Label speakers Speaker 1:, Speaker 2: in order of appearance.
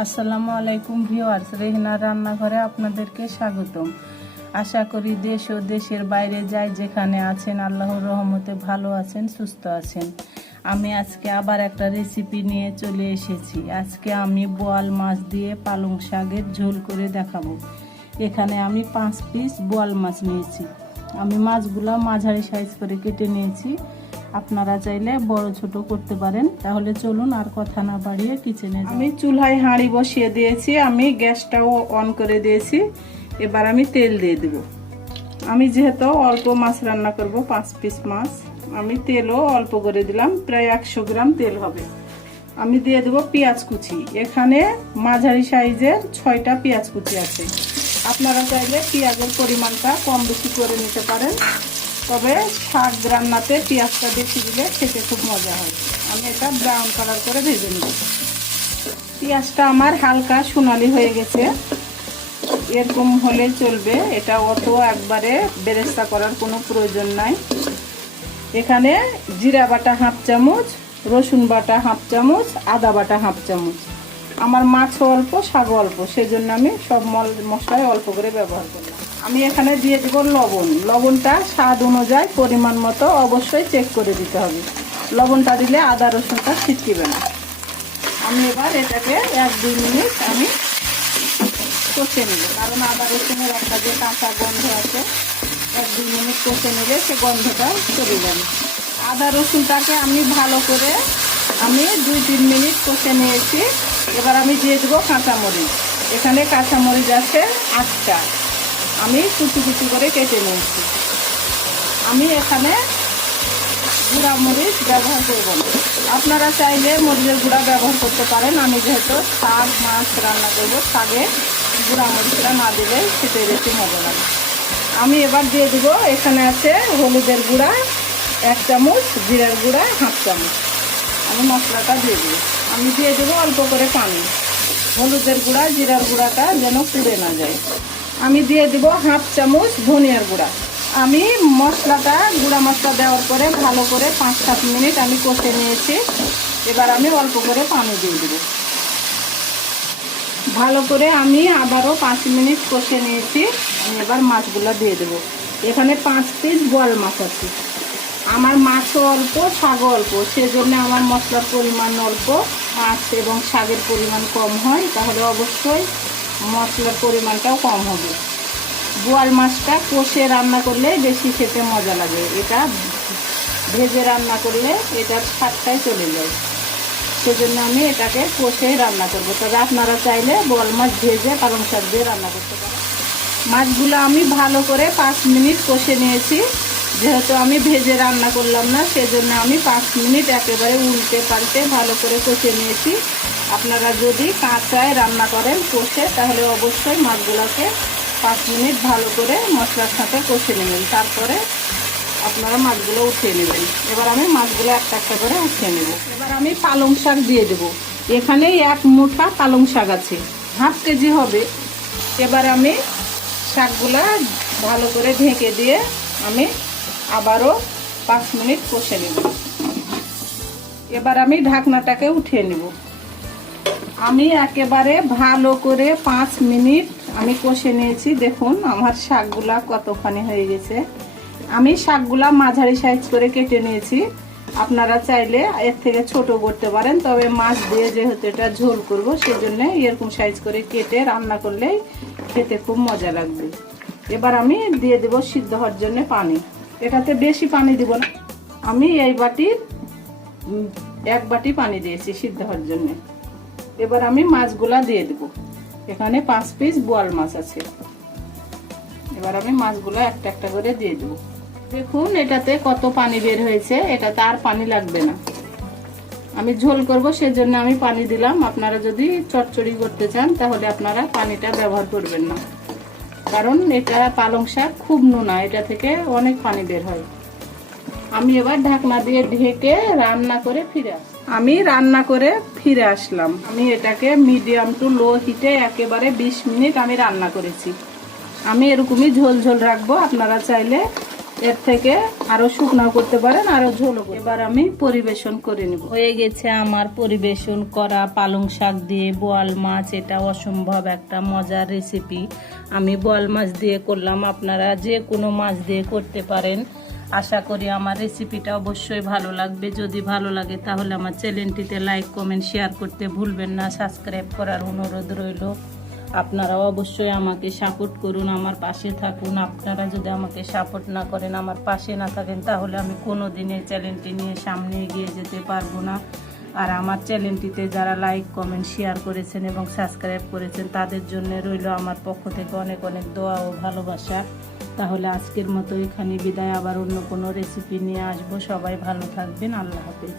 Speaker 1: আসসালামু আলাইকুম ভিউয়ার্স, রেহনা রান্নাঘরে আপনাদেরকে স্বাগতম। আশা করি দেশ ও দেশের বাইরে যাই যেখানে আছেন, আল্লাহর রহমতে ভালো আছেন, সুস্থ আছেন। আমি আজকে আবার একটা রেসিপি নিয়ে চলে এসেছি। আজকে আমি বোয়াল মাছ দিয়ে পালং শাকের ঝোল করে দেখাবো। এখানে আমি পাঁচ পিস বোয়াল মাছ নিয়েছি। আমি মাছগুলো মাঝারি সাইজ করে কেটে নিয়েছি। আপনারা চাইলে বড় ছোট করতে পারেন। তাহলে চলুন আর কথা না বাড়িয়ে কিচেনে আমি চুলায় হাঁড়ি বসিয়ে দিয়েছি, আমি গ্যাসটাও অন করে দিয়েছি। এবার আমি তেল দিয়ে দেব। আমি যেহেতু অল্প মাছ রান্না করব, পাঁচ পিস মাছ, আমি তেলও অল্প করে দিলাম, প্রায় একশো গ্রাম তেল হবে। আমি দিয়ে দেবো পেঁয়াজ কুচি। এখানে মাঝারি সাইজের ছয়টা পেঁয়াজ কুচি আছে। আপনারা চাইলে পেঁয়াজের পরিমাণটা কম বেশি করে নিতে পারেন। তবে শাক রান্নাতে পেঁয়াজটা বেশি দিলে খেতে খুব মজা হয়। আমি এটা ব্রাউন কালার করে ভেজে নেব। পেঁয়াজটা আমার হালকা সোনালি হয়ে গেছে। এরকম হলে চলবে। এটা অত একবারে বেরেস্তা করার কোনো প্রয়োজন নাই। এখানে জিরা বাটা হাফ চামচ, রসুন বাটা হাফ চামচ, আদা বাটা হাফ চামচ। আমার মাছও অল্প শাকও অল্প সেই জন্য আমি সব মল মশলাই অল্প করে ব্যবহার করলাম আমি এখানে দিয়ে দেবো লবণ। লবণটা স্বাদ অনুযায়ী পরিমাণ মতো অবশ্যই চেক করে দিতে হবে। লবণটা দিলে আদা রসুনটা ছিটকিবে না। আমি এবার এটাকে এক দুই মিনিট আমি কষে নেব। কারণ আদা রসুনের একটা যে কাঁচা গন্ধ আছে, এক দুই মিনিট কষে নিলে সে গন্ধটা চলে যাবে। আদা রসুনটাকে আমি ভালো করে আমি দুই তিন মিনিট কষে নিয়েছি। এবার আমি দিয়ে দেবো কাঁচামরিচ। এখানে কাঁচামরিচ আছে আটটা। আমি কুচি কুচি করে কেটে নিয়েছি। আমি এখানে গুঁড়া মরিচ ব্যবহার করব আপনারা চাইলে মরিচের গুঁড়া ব্যবহার করতে পারেন। আমি যেহেতু শাক, মাছ রান্না করব, শাকে গুঁড়া মরিচটা না দিলে খেতে বেশি মজা লাগে। আমি এবার দিয়ে দিব, এখানে আছে হলুদের গুঁড়া, এক চামচ, জিরার গুঁড়া, হাফ চামচ। আমি মশলাটা দিয়ে দিব। আমি দিয়ে দেবো অল্প করে পানি। হলুদের গুঁড়া, জিরার গুঁড়াটা যেন পুড়ে না যায়। আমি দিয়ে দিব হাফ চামচ ধনিয়ার গুঁড়া। আমি মশলাটা, গুঁড়া মশলা দেওয়ার পরে ভালো করে পাঁচ সাত মিনিট আমি কষে নিয়েছি। এবার আমি অল্প করে পানি দিয়ে দেবো। ভালো করে আমি আবারও পাঁচ মিনিট কষে নিয়েছি। আমি এবার মাছগুলো দিয়ে দেবো। এখানে পাঁচ পিস বোয়াল মাছ আছে। আমার মাছও অল্প শাকও অল্প। সেজন্য আমার মশলার পরিমাণ অল্প। মাছ এবং শাকের পরিমাণ কম হয়, তাহলে অবশ্যই মশলার পরিমাণটাও কম হবে। বোয়াল মাছটা কষে রান্না করলে বেশি খেতে মজা লাগে। এটা ভেজে রান্না করলে এটার স্বাদটাই চলে যায়। সেজন্য আমি এটাকে কষে রান্না করব। তবে আপনারা চাইলে বোয়াল মাছ ভেজে পালং শাক দিয়ে রান্না করতে পারেন। মাছগুলো আমি ভালো করে পাঁচ মিনিট কষে নিয়েছি। যেহেতু আমি ভেজে রান্না করলাম না, সেজন্য আমি পাঁচ মিনিট একেবারে উল্টে পাল্টে ভালো করে কষে নিয়েছি। আপনারা যদি কাঁচায় রান্না করেন কষে, তাহলে অবশ্যই মাছগুলোকে পাঁচ মিনিট ভালো করে মশলার সাথে কষে নেবেন। তারপরে আপনারা মাছগুলো উঠিয়ে নেবেন। এবার আমি মাছগুলো একটা একটা করে উঠিয়ে নেব। এবার আমি পালং শাক দিয়ে দেবো। এখানে এক মুঠা পালং শাক আছে। হাফ কেজি হবে। এবার আমি শাকগুলা ভালো করে ঢেকে দিয়ে আমি আবারও পাঁচ মিনিট কষে নেব। এবার আমি ঢাকনাটাকে উঠিয়ে নেব। আমি একেবারে ভালো করে পাঁচ মিনিট আমি কষে নিয়েছি। দেখুন, আমার শাকগুলা কতখানি হয়ে গেছে। আমি শাকগুলা মাঝারি সাইজ করে কেটে নিয়েছি। আপনারা চাইলে এর থেকে ছোট করতে পারেন, তবে মাছ দিয়ে যেহেতু এটা ঝোল করব, সেজন্য এরকম সাইজ করে কেটে রান্না করলেই খেতে খুব মজা লাগবে। এবার আমি দিয়ে দেব সিদ্ধ হওয়ার জন্য পানি। এটাতে বেশি পানি দিব না। আমি এই বাটির এক বাটি পানি দিয়েছি সিদ্ধ হওয়ার জন্য। এবার আমি মাছগুলা দিয়ে দেব। এখানে পাঁচ পিস বোয়াল মাছ আছে। এবার আমি মাছগুলো একটা একটা করে দিয়ে দেবো। দেখুন, এটাতে কত পানি বের হয়েছে, এটাতে আর পানি লাগবে না। আমি ঝোল করব, সেজন্য আমি পানি দিলাম। আপনারা যদি চটচড়ি করতে চান, তাহলে আপনারা পানিটা ব্যবহার করবেন না। কারণ এটা পালং শাক খুব নোনা, এটা থেকে অনেক পানি বের হয়। আমি এবার ঢাকনা দিয়ে ঢেকে রান্না করে ফিরে আসি আমি রান্না করে ফিরে আসলাম। আমি এটাকে মিডিয়াম টু লো হিটে একেবারে বিশ মিনিট আমি রান্না করেছি। আমি এরকমই ঝোল ঝোল রাখব আপনারা চাইলে এর থেকে আরও শুকনাও করতে পারেন আরও ঝোল এবার আমি পরিবেশন করে নিব। হয়ে গেছে আমার পরিবেশন করা পালং শাক দিয়ে বোয়াল মাছ এটা অসম্ভব একটা মজার রেসিপি আমি বোয়াল মাছ দিয়ে করলাম আপনারা যে কোনো মাছ দিয়ে করতে পারেন। আশা করি আমার রেসিপিটা অবশ্যই ভালো লাগবে। যদি ভালো লাগে তাহলে আমার চ্যানেলটিতে লাইক কমেন্ট শেয়ার করতে ভুলবেন না। সাবস্ক্রাইব করার অনুরোধ রইল। আপনারা অবশ্যই আমাকে সাপোর্ট করুন, আমার পাশে থাকুন। আপনারা যদি আমাকে সাপোর্ট না করেন, আমার পাশে না থাকেন, তাহলে আমি কোনো দিনের চ্যানেলটি নিয়ে সামনে এগিয়ে যেতে পারব না। আর আমার চ্যানেলটিতে যারা লাইক কমেন্ট শেয়ার করেছেন এবং সাবস্ক্রাইব করেছেন, তাদের জন্য রইল আমার পক্ষ থেকে অনেক অনেক দোয়া ও ভালোবাসা। তাহলে আজকের মতো এখানে বিদায়। আবার অন্য কোনো রেসিপি নিয়ে আসব। সবাই ভালো থাকবেন। আল্লাহ হাফিজ।